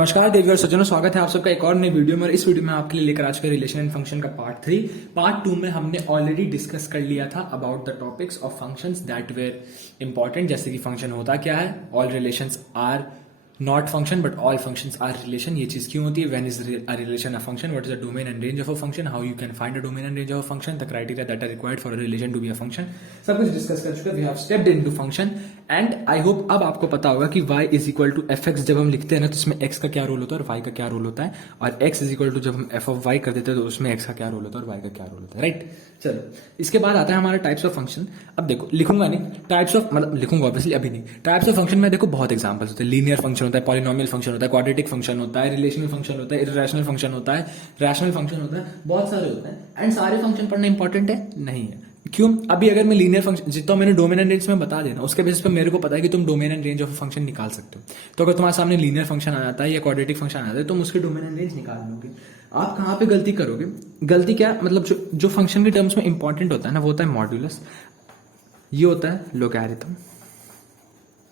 नमस्कार देवी और सज्जनों, स्वागत है आप सबका एक और नई वीडियो में। इस वीडियो में आपके लिए लेकर आ चुके रिलेशन एंड फंक्शन का पार्ट 3। पार्ट 2 में हमने ऑलरेडी डिस्कस कर लिया था about the topics of functions that were important, जैसे कि फंक्शन होता क्या है, all relations are not function but all functions are relation. ये चीज क्यों होती है, when is a relation a function, what is the domain and range of a function, how you can find a domain and range of a function, the criteria that are required for a relation to be a function, सब कुछ discuss कर चुके। We have stepped into function and I hope अब आपको पता होगा कि y is equal to F X जब हम लिखते हैं ना तो इसमें x का क्या रोल होता है और y का क्या रोल होता है, और x इज इक्वल टू जब हम एफ ऑफ y कर देते हैं तो उसमें x का क्या रोल होता है और y का क्या रोल होता है, राइट। चलो इसके बाद आता है हमारा टाइप्स ऑफ फंक्शन। अब देखो लिखूंगा नहीं टाइप्स ऑफ, मतलब लिखूंगा ऑब्वियसली अभी नहीं। टाइप्स ऑफ फंक्शन में देखो बहुत एग्जांपल्स होते हैं। लीनियर फंक्शन होता है, पॉलिनोमियल फंक्शन होता है, क्वाड्रेटिक फंक्शन होता है, रिलेशनल फंक्शन होता है, इररेशनल फंक्शन होता है, रैशनल फंक्शन होता है, बहुत सारे होते हैं। एंड सारे फंक्शन पढ़ना इंपॉर्टेंट है नहीं है, क्यों? अभी अगर मैं लीनियर फंक्शन जितना मैंने डोमेन एंड रेंज में बता देना, उसके बेसिस पे मेरे को पता है कि तुम domain and range of function निकाल सकते हो। तो अगर तुम्हारे सामने लीनियर फंक्शन आ जाता है या क्वाड्रेटिक फंक्शन आ जाता है, तुम उसके डोमेन एंड रेंज निकाल लोगे। आप कहाँ पे गलती करोगे? गलती क्या, मतलब जो फंक्शन के टर्म्स में इंपॉर्टेंट होता है ना, वो होता है मॉड्यूलस, ये होता है लोगैरिथम,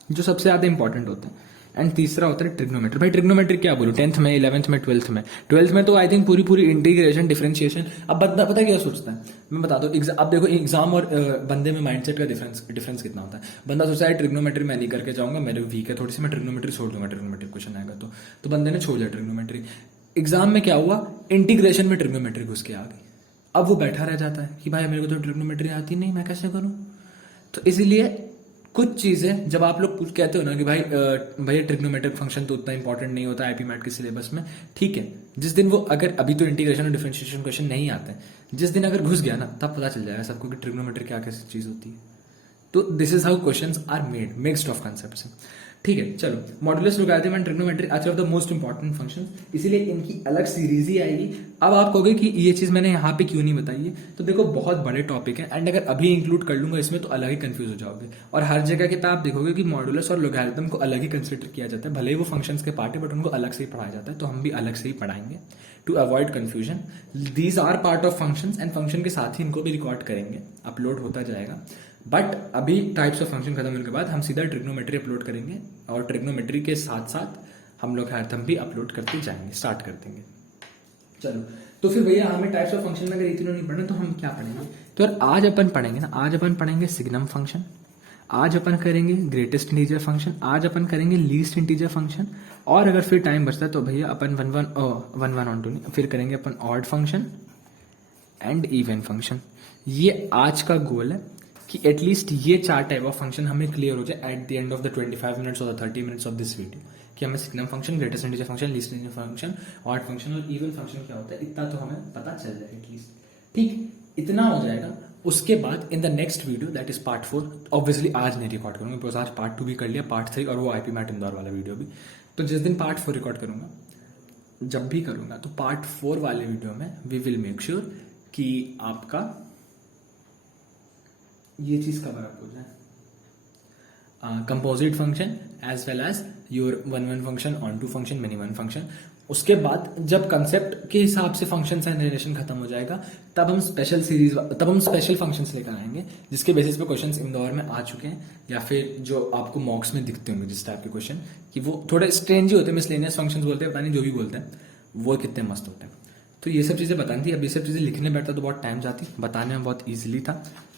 जो सबसे ज्यादा इंपॉर्टेंट होता है। एंड तीसरा होता है ट्रिग्नोमेट्री। भाई ट्रिग्नोमेट्री क्या बोलूं, 10th में, 11th में, 12th में तो आई थिंक पूरी इंटीग्रेशन डिफरेंशिएशन। अब बंदा पता क्या सोचता है, मैं बता दूं। अब देखो एग्जाम और बंदे में माइंडसेट का डिफरेंस कितना होता है। बंदा सोचता है ट्रिग्नोमेट्री मैं नहीं करके जाऊंगा, मेरे वीक है थोड़ी सी, मैं ट्रिग्नोमेट्री छोड़ दूंगा, ट्रिग्नोमेट्री क्वेश्चन आएगा तो बंदे ने छोड़ दिया ट्रिग्नोमेट्री। एग्जाम में क्या हुआ, इंटीग्रेशन में ट्रिग्नोमेट्री घुस के आ गई। अब वो बैठा रह जाता है कि भाई मेरे को तो ट्रिग्नोमेट्री आती नहीं, मैं कैसे करूं। तो इसीलिए कुछ चीजें जब आप लोग कहते हो ना कि भाई भैया ट्रिग्नोमेट्रिक फंक्शन तो उतना इंपॉर्टेंट नहीं होता आईपी मैट के सिलेबस में, ठीक है। जिस दिन वो अगर अभी तो इंटीग्रेशन और डिफरेंशिएशन क्वेश्चन नहीं आते, जिस दिन अगर घुस गया ना तब पता चल जाएगा सबको कि ट्रिग्नोमेट्री क्या कैसी चीज होती है। तो this is how questions are made, mixed of concepts. ठीक है, चलो modulus, logarithm and trigonometry are of the most important function, इसीलिए इनकी अलग सीरीज ही आएगी। अब आप कहोगे कि ये चीज मैंने यहाँ पे क्यों नहीं बताई है, तो देखो बहुत बड़े टॉपिक है एंड अगर अभी इंक्लूड कर लूंगा इसमें तो अलग ही कंफ्यूज हो जाओगे। और हर जगह के आप देखोगे कि मॉड्यूलस और लोगैरिथम को अलग ही कंसिडर किया जाता है, भले ही वो फंक्शंस के पार्ट है बट उनको अलग से ही पढ़ाया जाता है, तो हम भी अलग से ही पढ़ाएंगे to avoid confusion. These are part of functions and function के साथ ही इनको भी रिकॉर्ड करेंगे, अपलोड होता जाएगा। बट अभी टाइप्स ऑफ फंक्शन खत्म होने के बाद हम सीधा ट्रिग्नोमेट्री अपलोड करेंगे और ट्रिग्नोमेट्री के साथ साथ हम लोग लोगैरिथम भी अपलोड करते जाएंगे, स्टार्ट कर देंगे। चलो तो फिर भैया हमें टाइप्स ऑफ फंक्शन में अगर इतने नहीं पढ़ना तो हम क्या पढ़ेंगे? तो यार आज अपन पढ़ेंगे ना, आज अपन पढ़ेंगे सिग्नम फंक्शन, आज अपन करेंगे ग्रेटेस्ट इंटीजर फंक्शन, आज अपन करेंगे लीस्ट इंटीजर फंक्शन, और अगर फिर टाइम बचता है तो भैया अपन वन ऑन टू नहीं, फिर करेंगे अपन odd function and even function. ये आज का गोल है कि एटलीस्ट ये 4 टाइप ऑफ फंक्शन हमें क्लियर हो जाए at the end of the 25 minutes और 30 मिनट्स ऑफ दिस वीडियो, कि हमें signum function, greatest integer function, least integer function, odd function और इवन फंक्शन क्या होता है, इतना तो हमें पता चल जाए एटलीस्ट। ठीक, इतना हो जाएगा। उसके बाद in the next video that is part 4, obviously आज नहीं रिकॉर्ड करूंगा बिकॉज आज पार्ट 2 भी कर लिया, पार्ट 3 और वो आईपी मैट इंदौर वाला वीडियो भी। तो जिस दिन पार्ट 4 रिकॉर्ड करूंगा, जब भी करूंगा, तो पार्ट 4 वाले वीडियो में वी विल मेक श्योर कि आपका ये चीज कवर अप हो जाए, composite function as well as your one function, onto function, many one function. उसके बाद जब कंसेप्ट के हिसाब से फंक्शंस एंड रिलेशन खत्म हो जाएगा, तब हम स्पेशल फंक्शंस लेकर आएंगे जिसके बेसिस पे क्वेश्चंस इंदौर में आ चुके हैं, या फिर जो आपको मॉक्स में दिखते होंगे जिस टाइप के क्वेश्चन, कि वो थोड़े स्ट्रेंज ही होते हैं, मिसलेनियस फंक्शंस बोलते हैं, पता नहीं जो भी बोलते हैं, वो कितने मस्त होते हैं। तो ये सब चीजें बतानी थी। अब ये सब चीजें लिखने बैठता तो बहुत टाइम जाती, बताने में बहुत ईजिली था,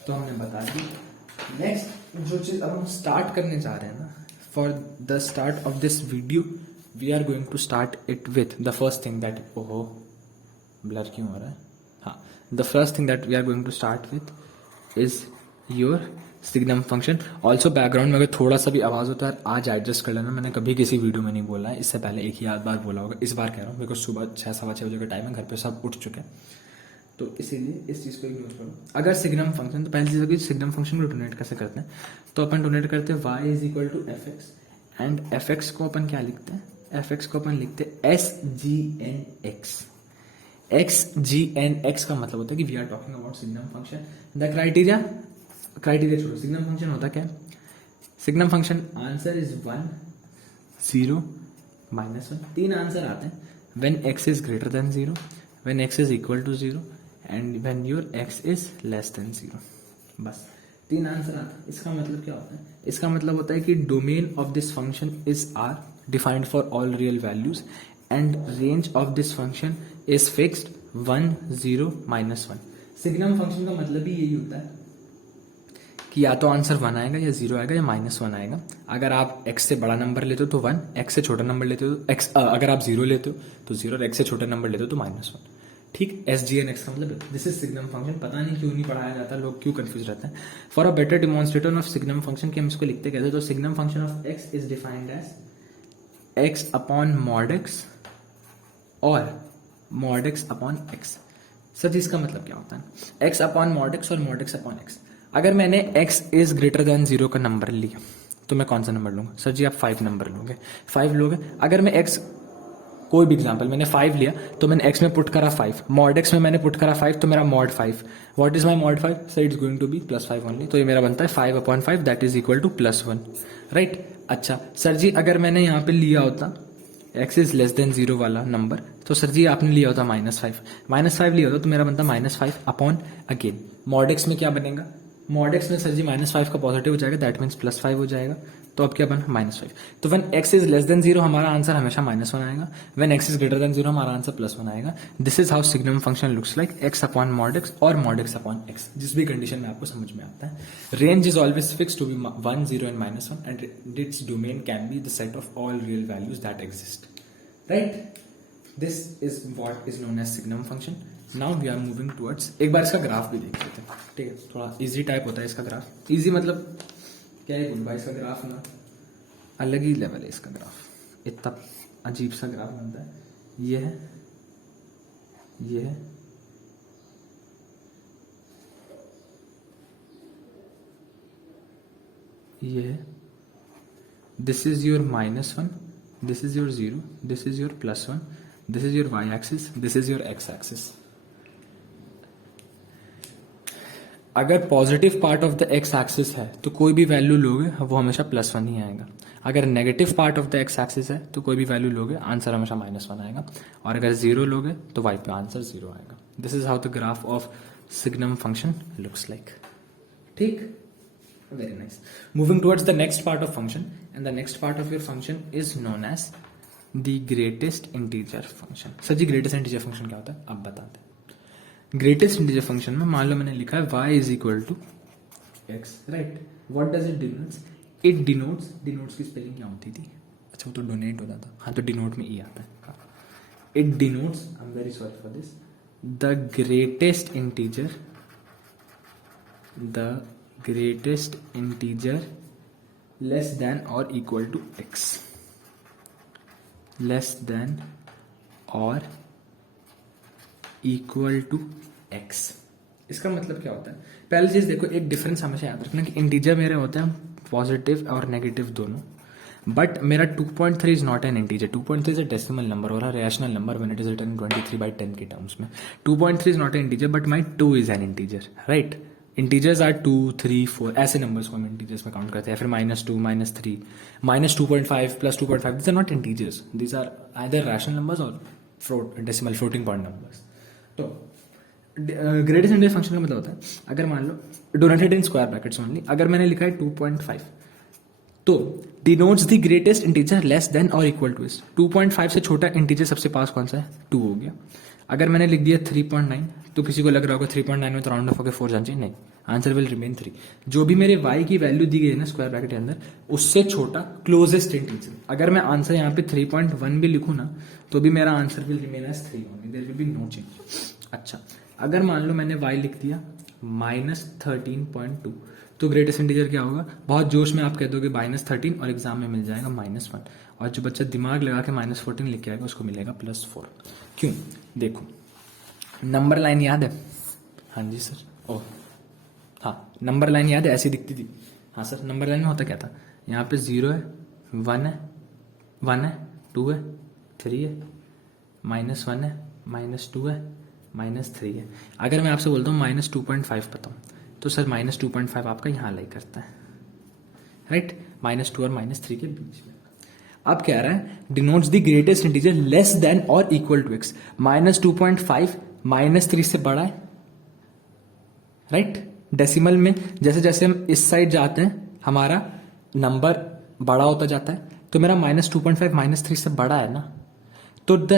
तो हमने बता दी। नेक्स्ट जो चीज अब हम स्टार्ट करने जा रहे हैं ना, for the start of this video we are going to start it with the first thing that, ओहो ब्लर क्यों हो रहा है, हाँ, the first thing that we are going to start with is your signum function. Also background में अगर थोड़ा सा भी आवाज होता है आज एडजस्ट कर लेना, मैंने कभी किसी वीडियो में नहीं बोला है, इससे पहले एक ही आध बार बोला होगा, इस बार कह रहा हूँ बिकॉज सुबह 6 सवा 6 बजे का टाइम है, घर पे सब उठ चुके हैं, तो इसीलिए इस चीज को इग्नोर करो। अगर सिग्नम फंक्शन, तो पहली चीज होगी सिग्नम फंक्शन को डोनेट कैसे करते हैं, तो अपन डोनेट करते हैं y is equal to F x, and f x को अपन क्या लिखते हैं, एफ एक्स को अपन लिखते हैं S G N X. X G N X का मतलब होता है कि we are talking about signum function. The criteria छोड़ो, सिग्नम फंक्शन होता क्या है, signum function answer is 1 0 -1, 3 answer आते हैं, when X is greater than 0, when X is equal to 0 and when your X is less than 0, बस 3 answer आता है। इसका मतलब क्या होता है, इसका मतलब होता है कि domain of this function is are defined for all real values and range of this function is fixed 1 0 -1. Signum function का मतलब भी यही होता है कि या तो आंसर 1 आएगा या 0 आएगा या -1 आएगा. अगर आप x से बड़ा नंबर लेते हो तो 1, x से छोटा नंबर लेते हो तो x, अगर आप 0 लेते हो तो 0 और x से छोटा नंबर लेते हो तो -1. ठीक, एस जी एन एक्स का मतलब दिस इज सिग्नम फंक्शन. पता नहीं क्यों नहीं पढ़ाया जाता, लोग क्यों कंफ्यूज रहते हैं. For a better demonstrator of signum function कि हम इसको लिखते कैसे, तो signum function of X is defined as X upon mod X और mod X upon X. Sir ji इसका मतलब क्या होता है? एक्स अपॉन मॉड एक्स और मॉड एक्स अपॉन एक्स. अगर मैंने एक्स इज ग्रेटर देन 0 का नंबर लिया तो मैं कौन सा नंबर लूंगा? सर जी आप 5 नंबर लोगे. 5 लोगे. अगर मैं एक्स, कोई भी एग्जांपल, मैंने 5 लिया तो मैंने x में पुट करा 5, मॉड x में मैंने पुट करा 5 तो मेरा mod 5. What is my mod 5? So it's going to be +5 only. तो ये मेरा बनता है 5/5 that is equal to +1. Right. अच्छा सर जी अगर मैंने यहाँ पे लिया होता x इज लेस देन 0 वाला नंबर तो सर जी आपने लिया होता -5 लिया होता तो मेरा बनता -5 अपॉन अगेन मॉड x में क्या बनेगा? मॉड x में सर जी -5 का पॉजिटिव हो जाएगा दैट मीन्स +5 हो जाएगा. तो अब क्या बना? -5. तो when x is less than 0 हमारा आंसर हमेशा -1 आएगा. When x is greater than 0 हमारा आंसर +1 आएगा. This is how signum function looks like, x upon mod x और मॉड x अपॉन x. जिस भी कंडीशन में आपको समझ में आता है. Range is always fix to be 1 0 and -1 and its domain can be the set of all real values that exist. Right. This is what is known as signum function. Now we are moving towards, एक बार इसका graph भी देख लेते हैं. ठीक है, थोड़ा इजी टाइप होता है इसका ग्राफ. इजी मतलब क्या है भाई, इसका ग्राफ ना अलग ही लेवल है. इसका ग्राफ इतना अजीब सा ग्राफ बनता है. ये है, ये है, ये है. This is your -1, this is your 0, this is your +1, this is your y axis, this is your x axis. अगर positive part of the x axis है तो कोई भी वैल्यू लोगे वो हमेशा +1 ही आएगा. अगर negative part of the x axis है तो कोई भी वैल्यू लोगे आंसर हमेशा -1 आएगा. और अगर 0 लोगे तो y पे आंसर 0 आएगा. This is how the graph of signum function looks like. ठीक, very nice. Moving towards the next part of function and the next part of your function is known as the greatest integer function. Sir ji greatest integer function क्या होता है अब बताते हैं. Greatest integer function में मान लो मैंने लिखा है y is equal to x. Right. What does it denotes? It denotes की स्पेलिंग क्या होती थी? अच्छा वो तो डोनेट होता था. हाँ तो डिनोट में ई आता है. It denotes, I am very sorry for this, the greatest integer less than और equal to X. Less than और इक्वल टू एक्स. इसका मतलब क्या होता है? पहली चीज देखो, एक डिफरेंस हमेशा याद रखना कि इंटीजर मेरे होते हैं पॉजिटिव और नेगेटिव दोनों. बट मेरा 2.3 is not an integer. 2.3 is a decimal number और a rational number when it is written 23/10 के टर्म्स में. 2.3 is not an integer but my 2 is an integer. Right. Integers are 2 3 4 ऐसे numbers को हम integers में count करते हैं. फिर -2 -3 -2.5 +2.5 this are not integers. This are either rational numbers और डेसिमल फ्लोटिंग पॉइंट नंबर्स. तो ग्रेटेस्ट इंटीजर फंक्शन का मतलब होता है अगर मान लो denoted in square brackets only, अगर मैंने लिखा है 2.5 तो denotes the greatest integer less than और इक्वल टू इज. 2.5 से छोटा इंटीजर सबसे पास कौन सा है? 2 हो गया. अगर मैंने लिख दिया 3.9 तो किसी को लग रहा होगा 3.9 में तो राउंड ऑफ होकर 4 जाना चाहिए. नहीं, आंसर विल रिमेन 3. जो भी मेरे y की वैल्यू दी गई है ना स्क्वायर ब्रैकेट के अंदर उससे छोटा क्लोजेस्ट इंटीजर. अगर मैं आंसर यहाँ पे 3.1 भी लिखूँ ना तो भी मेरा answer will remain as 3 only. There will be no change. अच्छा अगर मान लो मैंने y लिख दिया -13.2 तो ग्रेटेस्ट इंटीजर क्या होगा? बहुत जोश में आप कह दोगे -13 और एग्जाम में मिल जाएगा -1 और जो बच्चा दिमाग लगा के -14 लिख के आएगा उसको मिलेगा +4. क्यों? देखो नंबर लाइन याद है? हाँ जी सर. ओह हाँ, नंबर लाइन याद है, ऐसी दिखती थी. हाँ सर, नंबर लाइन में होता क्या था? यहाँ पे 0 है, 1 है, 1 है, 2 है, 3 है, -1 है, -2 है, -3 है. अगर मैं आपसे बोलता हूँ -2.5 बताऊँ तो सर -2.5 आपका यहाँ लाई करता है. राइट. -2 और -3 के बीच में. अब कह रहा है denotes the greatest integer less than और इक्वल टू एक्स. -2.5 -3 से बड़ा है. राइट. डेसिमल में जैसे जैसे हम इस साइड जाते हैं हमारा नंबर बड़ा होता जाता है. तो मेरा -2.5 -3 से बड़ा है ना, तो the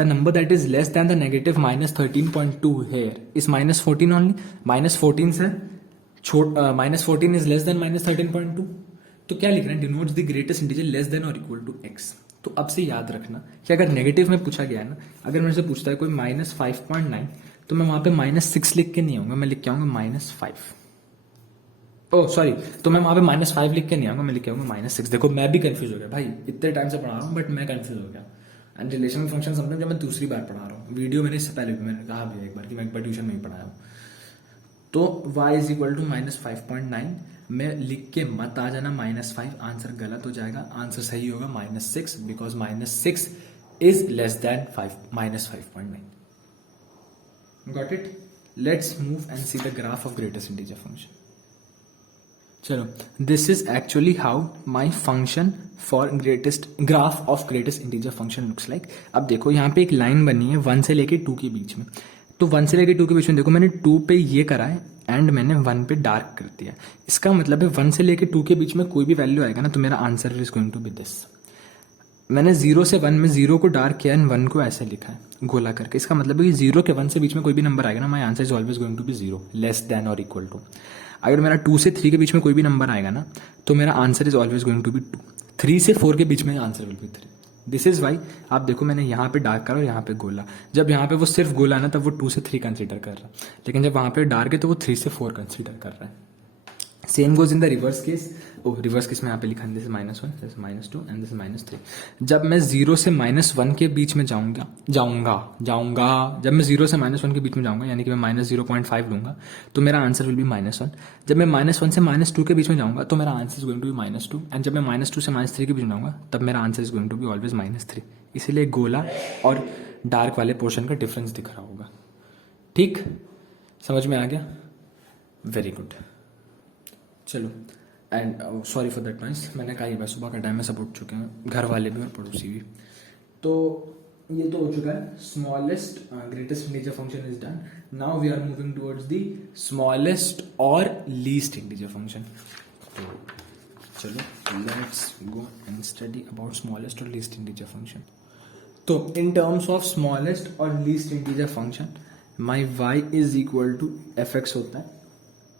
number that is less then the negative -13.2 here is -14 only. -14 से -14 इज लेस देन -13.2। तो क्या लिख रहे हैं, denotes the greatest integer less than और इक्वल टू x। तो अब से याद रखना कि अगर नेगेटिव में पूछा गया है ना, अगर मेरे से पूछता है कोई -5.9, तो मैं वहां पे -6 लिख के नहीं आऊंगा, मैं लिख के आऊंगा -5। ओह सॉरी, तो मैं वहां पे -5 लिख के नहीं आऊंगा, मैं लिख के आऊंगा -6। देखो मैं भी कंफ्यूज हो गया भाई, इतने टाइम से पढ़ा रहा हूँ बट मैं कंफ्यूज हो गया। एंड रिलेशन फंक्शन समझ जब मैं दूसरी बार पढ़ा रहा हूँ, वीडियो मैंने इससे पहले भी मैंने कहा भी एक बार कि मैं एक बार ट्यूशन में ही पढ़ाया हूँ। तो y इज इक्वल टू -5.9 में लिख के मत आ जाना -5, आंसर गलत हो जाएगा। आंसर सही होगा -6 because -6 is less than -5.9। Got it? Let's move and see the graph of greatest integer function. चलो, this is actually how my function for graph of greatest integer function looks like. अब देखो यहाँ पे एक line बनी है 1 से लेके 2 के बीच में। तो 1 से लेके 2 के बीच में देखो मैंने 2 पे ये करा है एंड मैंने 1 पे डार्क कर दिया। इसका मतलब है 1 से लेके 2 के बीच में कोई भी वैल्यू आएगा ना, तो मेरा answer is going to be this. मैंने 0 से 1 में 0 को डार्क किया एंड 1 को ऐसे लिखा है गोला करके। इसका मतलब है कि 0 के 1 से बीच में कोई भी नंबर आएगा ना, my answer is always going to be 0 less than और इक्वल टू। अगर मेरा 2 से 3 के बीच में कोई भी नंबर आएगा ना, तो मेरा answer is always going to be 2। 3 से 4 के बीच में answer will be 3। This is why आप देखो मैंने यहाँ पे डार्क करा और यहाँ पे गोला। जब यहाँ पे वो सिर्फ गोला है ना, तब वो 2 से 3 कंसीडर कर रहा है, लेकिन जब वहाँ पे डार्क है तो वो 3 से 4 कंसीडर कर रहा है। Same goes in the reverse case. Reverse case में यहाँ पे लिखा है दिस -1, दिस -2 एंड दिस -3। जब मैं 0 से -1 के बीच में जाऊंगा जब मैं 0 से -1 के बीच में जाऊंगा, यानी कि मैं -0.5 लूंगा, तो मेरा आंसर विल बी -1। जब मैं -1 से -2 के बीच में जाऊंगा, तो मेरा answer is going to be -2। And जब मैं -2 से -3 के बीच में जाऊंगा, तब मेरा answer is going to be always -3। इसीलिए गोला और डार्क वाले पोर्शन का डिफरेंस दिख रहा होगा। ठीक, समझ में आ गया? Very good. चलो, and sorry for that noise. मैंने कहा ही बस, सुबह का टाइम में सब उठ चुके हैं, घर वाले भी और पड़ोसी भी। तो ये तो हो चुका है, smallest greatest integer function is done. Now we are moving towards the smallest और लीस्ट इंटीजर फंक्शन। तो चलो let's go and study about smallest और लीस्ट इंटीजर फंक्शन। तो इन टर्म्स ऑफ स्मॉलेस्ट और least integer function, my y is equal to fx होता है,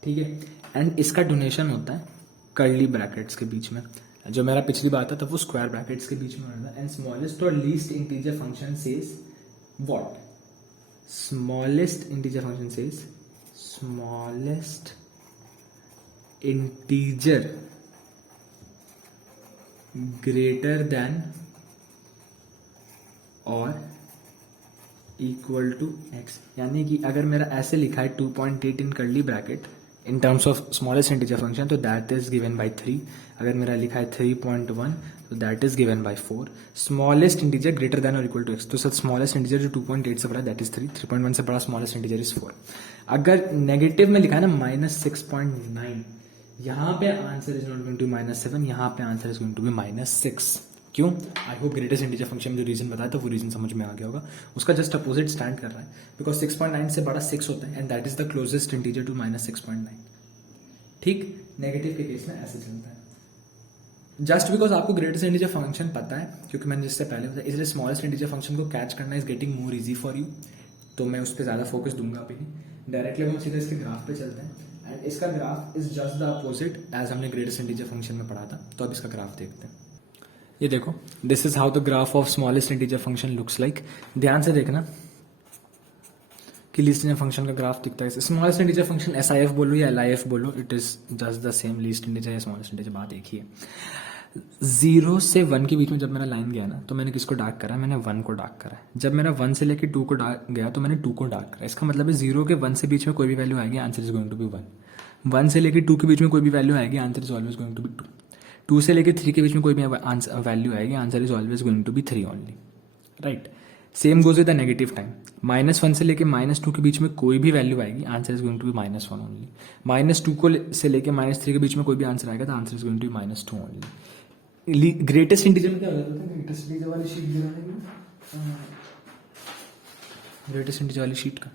ठीक है, एंड इसका डोनेशन होता है कर्ली ब्रैकेट्स के बीच में। जो मेरा पिछली बात है तब वो स्क्वायर ब्रैकेट्स के बीच में होता है। एंड स्मॉलेस्ट और least integer function says what? Smallest integer function says smallest integer greater than और इक्वल टू x। यानी कि अगर मेरा ऐसे लिखा है 2.8 in curly bracket in terms of smallest integer function, तो दैट इज गिवन बाय 3। अगर मेरा लिखा है 3.1, तो that is given by 4। Smallest integer greater than और इक्वल टू x, तो सर स्मॉलेस्ट इंटीजर जो 2.8 से बड़ा दैट इज 3, 3.1 से बड़ा स्मॉलेस्ट इंटीजर इज 4। अगर नेगेटिव में लिखा है ना -6.9, यहाँ पे answer is not going to be -7, यहाँ पे answer is going to be -6। क्यों? I hope greatest integer function में जो रीजन बताया था वो रीजन समझ में आ गया होगा। उसका जस्ट अपोजिट स्टैंड कर रहा है, बिकॉज 6.9 से बड़ा 6 होता है and that is the closest integer to -6.9। ठीक, नेगेटिव के केस में ऐसे चलता है। जस्ट बिकॉज आपको ग्रेटेस्ट इंटीजर फंक्शन पता है, क्योंकि मैंने जिससे पहले बताया, इसलिए स्मॉलेस्ट इंटीजर फंक्शन को कैच करना is getting more easy for you. तो मैं उस पर ज़्यादा फोकस दूंगा अभी नहीं। डायरेक्टली हम सीधे इसके ग्राफ पे चलते हैं एंड इसका graph is just the opposite as हमने ग्रेटेस्ट इंटीजर फंक्शन में पढ़ा था। तो अब इसका ग्राफ देखते हैं। ये देखो, this is how the graph of smallest integer function looks like. ध्यान से देखना कि लीस्ट इंटीजर फंक्शन का ग्राफ दिखता है। स्मॉलेस्ट इंटीजर फंक्शन SIF बोलो या LIF बोलो, it is just the same. Least integer या स्मॉलेस्ट इंटीजर बात एक ही है। 0 से 1 के बीच में जब मेरा लाइन गया ना, तो मैंने किसको डार्क करा? मैंने 1 को डार्क करा है। जब मेरा 1 से लेके 2 को डार्क गया, तो मैंने 2 को डार्क करा। इसका मतलब है 0 के 1 से बीच में कोई भी वैल्यू आएगी, answer is going to be 1। 1 से लेके 2 के बीच में कोई भी वैल्यू आएगी, answer is always going to be 2। 2 से लेके 3 के बीच में कोई भी वैल्यू आएगी, answer is always going to be 3 only, right. Same goes with the negative time. -1 से लेके -2 के बीच में कोई भी वैल्यू आएगी, answer is going to be -1 only. -2 को से लेके -3 के बीच में कोई भी आंसर आएगा, तो answer is going to be -2 only. Greatest integer में क्या होता है? ग्रेटेस्ट इंटीजर वाली शीट ग्रेटेस्ट इंटीजर वाली शीट का,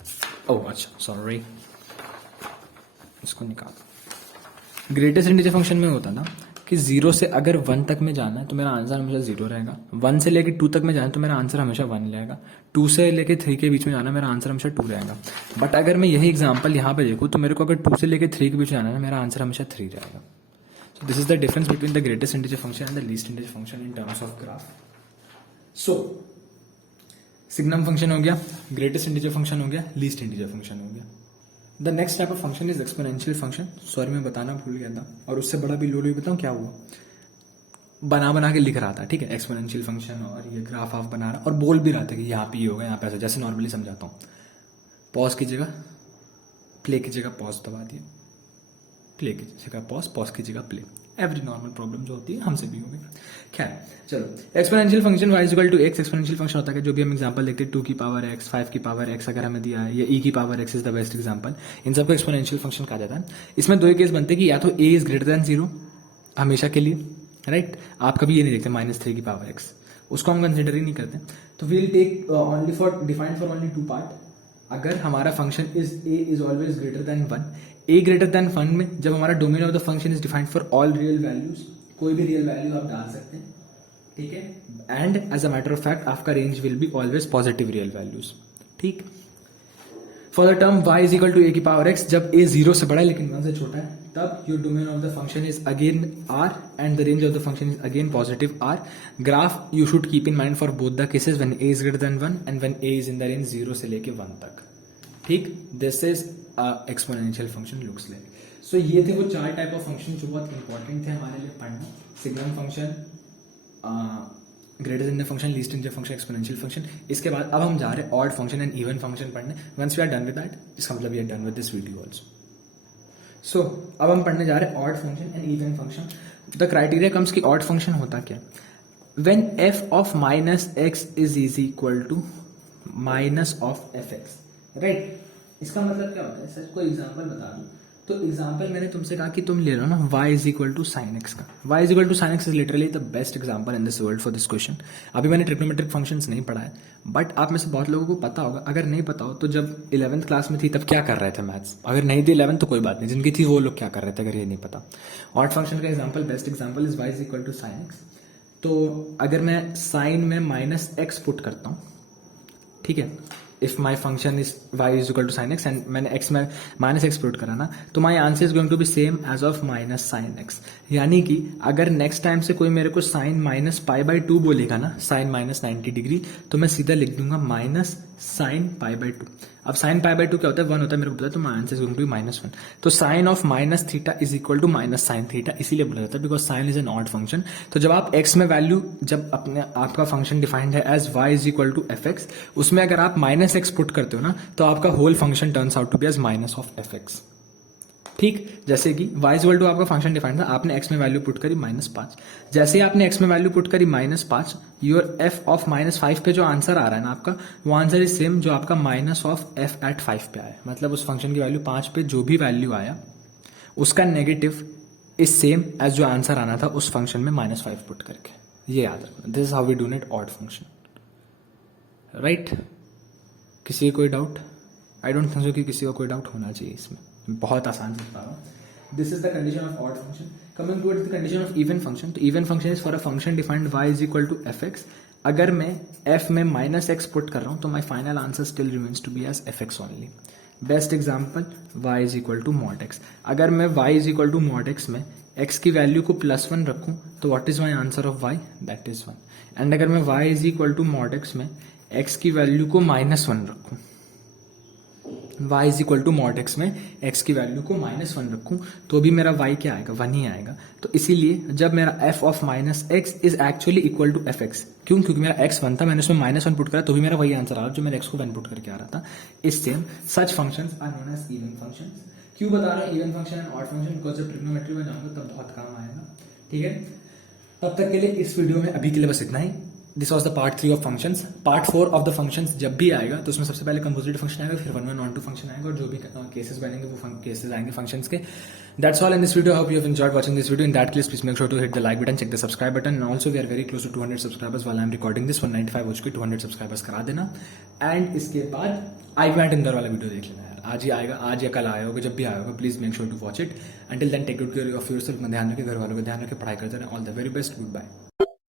ओह अच्छा सॉरी, इसको निकाल। ग्रेटेस्ट इंटीजर फंक्शन में होता ना कि 0 से अगर 1 तक में जाना है तो मेरा आंसर हमेशा 0 रहेगा, 1 से लेके 2 तक में जाना है तो मेरा आंसर हमेशा 1 रहेगा, 2 से लेके 3 के बीच में जाना है मेरा आंसर हमेशा 2 रहेगा। बट अगर मैं यही एग्जांपल यहाँ पे देखूँ तो मेरे को अगर 2 से लेके 3 के बीच में जाना है मेरा आंसर हमेशा 3 रहेगा। So this is the difference between the greatest integer function and the least integer function in terms of graph. So signum function हो गया, ग्रेटेस्ट इंटीजर फंक्शन हो गया, लीस्ट इंटीजर फंक्शन हो गया। The next type of function is exponential function. Sorry मैं बताना भूल गया था, और उससे बड़ा भी लोड बताऊँ क्या हुआ, बना के लिख रहा था, ठीक है, एक्सपोनेंशियल फंक्शन और ये ग्राफ ऑफ बना रहा और बोल भी रहा था कि यहाँ पे ये होगा, यहाँ पे ऐसा, जैसे नॉर्मली समझाता हूँ। पॉज कीजिएगा, प्ले कीजिएगा, पॉज दबा दिए, प्ले कीजिएगा, पॉज कीजिएगा, प्ले। एवरी नॉर्मल प्रॉब्लम जो होती है हमसे भी होगी। खैर चलो, exponential function y equal to x exponential function होता है जो भी हम एग्जांपल देखते हैं 2 की पावर x, 5 की पावर x अगर हमें दिया है, या e की power x is the best example, इन सबको एक्सपोनेंशियल फंक्शन कहा जाता है। इसमें दो ही केस बनते हैं कि या तो a इज ग्रेटर देन 0 हमेशा के लिए, राइट, आप कभी ये नहीं देखते -3 की पावर x, उसको हम कंसिडर ही नहीं करते। तो we'll take only for defined for only 2 part. अगर हमारा function is a is always greater than 1, a greater than 1 में जब हमारा domain of the function is defined for all real values, कोई भी रियल वैल्यू आप डाल सकते हैं, ठीक है, and as a matter of fact आपका range will be always positive real values, ठीक। For the term y is equal to a की पावर x, जब a 0 से बड़ा है लेकिन 1 से छोटा है, तब your domain of the function is again r and the range of the function is again positive r। Graph you should keep in mind for both the cases when a is greater than 1 and when a is in the range 0 से लेके 1 तक, ठीक। This is exponential function looks like. So ये थे वो 4 type of function जो बहुत important थे हमारे लिए पढ़ना। Signum function, greater than function, least integer function, exponential function. इसके बाद अब हम जा रहे हैं odd function and even function पढ़ने। Once we are done with that, इसका मतलब we are done with this video also. So अब हम पढ़ने जा रहे हैं odd function and even function. The criteria comes की ऑड फंक्शन होता क्या, when f of minus x is equal to minus of f x, right. इसका मतलब क्या होता है, सर कोई एग्जांपल बता दूं तो एग्जाम्पल मैंने तुमसे कहा कि तुम ले लो ना y is equal to sine x का, y is equal to sine x is literally the best example in this world for this question. अभी मैंने ट्रिग्नोमेट्रिक फंक्शंस नहीं पढ़ा है, बट आप में से बहुत लोगों को पता होगा। अगर नहीं पता हो तो जब 11th क्लास में थी तब क्या कर रहे थे मैथ्स, अगर नहीं थी 11th तो कोई बात नहीं, जिनकी थी वो लोग क्या कर रहे थे अगर ये नहीं पता। ऑड फंक्शन का example, best example is y is equal to sine x. तो अगर मैं साइन में माइनस एक्स पुट करता हूँ, ठीक है, if my function is y is equal to sine x and मैंने x में माइनस एक्स पुट करा ना, तो my answer is going to be same as of minus sine x. यानी कि अगर नेक्स्ट टाइम से कोई मेरे को साइन माइनस π/2 बोलेगा ना, साइन माइनस 90 डिग्री, तो मैं सीधा लिख दूंगा माइनस साइन π/2। अब साइन π/2 क्या होता है, 1 होता है, मेरे को पता है, तो my answer is going to be -1। तो sine of minus theta is equal to minus sine theta, इसीलिए बोला जाता है because sine is an odd function. तो जब आप x में वैल्यू, जब अपने आपका फंक्शन डिफाइंड है as y is equal to F x, उसमें अगर आप माइनस एक्स पुट करते हो ना, तो आपका whole function turns out to be as minus of f x, ठीक। जैसे कि y इज इक्वल टू आपका फंक्शन डिफाइंड था, आपने x में वैल्यू पुट करी -5, जैसे ही आपने x में वैल्यू पुट करी -5, योर f ऑफ -5 पे जो आंसर आ रहा है ना आपका, वो आंसर इज सेम जो आपका माइनस ऑफ f एट 5 पे आया। मतलब उस फंक्शन की वैल्यू 5 पे जो भी वैल्यू आया उसका नेगेटिव इज सेम एज जो आंसर आना था उस फंक्शन में -5 पुट करके। ये याद रखना, this is how we do it odd function, right. किसी कोई doubt? I don't think so कि किसी को कोई डाउट होना चाहिए इसमें, बहुत आसान से बता रहा हूँ। This is the condition of odd function. Coming towards the condition of even function, तो even function is for a function defined y is equal to F x. अगर मैं f में माइनस एक्स पुट कर रहा हूँ तो my final answer still remains to be as f x only. Best example y is equal to mod x. अगर मैं y is equal to mod x में x की वैल्यू को +1 रखूँ तो what is my answer of y, that is 1। And अगर मैं y is equal to mod x में x की वैल्यू को -1 रखूँ, y is equal to mod x में x की वैल्यू को -1 रखूं, तो भी मेरा y क्या आएगा, 1 ही आएगा। तो इसीलिए जब मेरा f of minus x is actually equal to F x, क्यों, क्योंकि मेरा x 1 था, मैंने उसमें -1 पुट करा, तो भी मेरा वही आंसर आ रहा जो मैंने x को 1 पुट करके आ रहा था। इस same such functions are known as even functions. क्यों बता रहा हूँ even function and odd function, because जब ट्रिग्नोमेट्री में जाऊंगा तब बहुत काम आएगा, ठीक है। तब तक के लिए इस वीडियो में अभी के लिए बस इतना ही। This was the part 3 of functions. Part 4 of the functions जब भी आएगा तो उसमें सबसे पहले कंपोजिटिव फंक्शन आएगा, फिर 1 1 1 2 फंक्शन आएगा, और जो भी केसेस बनेंगे वो केसेस आएंगे फंक्शंस के. That's all in this video. Hope you have enjoyed watching this video. In that case please make sure to hit the like button, check the subscribe button, and also we are very close to 200 subscribers while I am recording this. 195 हो चुके, 200 subscribers करा देना. And इसके बाद I went Indore वाला video देख लेना यार. आज ही आएगा, आज या कल आया होगा, जब भी आया होगा. Please make sure to watch it. Until then take good care of yourself. ध्यान रखें, घर वालों का ध्यान रखें, पढ़ाई करते रहें. All the very best. Goodbye.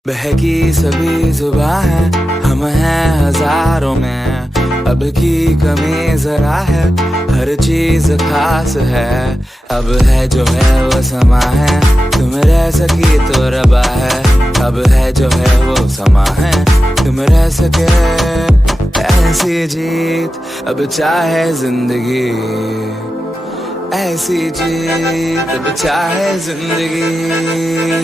बहकी सभी जुबां है, हम हैं हजारों में, अब की कमी जरा है, हर चीज खास है. अब है जो है वो समा है, तुम रह सकी तो रबा है. अब है जो है वो समा है, तुम रह सके. ऐसी जीत अब चाहे जिंदगी, ऐसी जीत अब चाहे जिंदगी.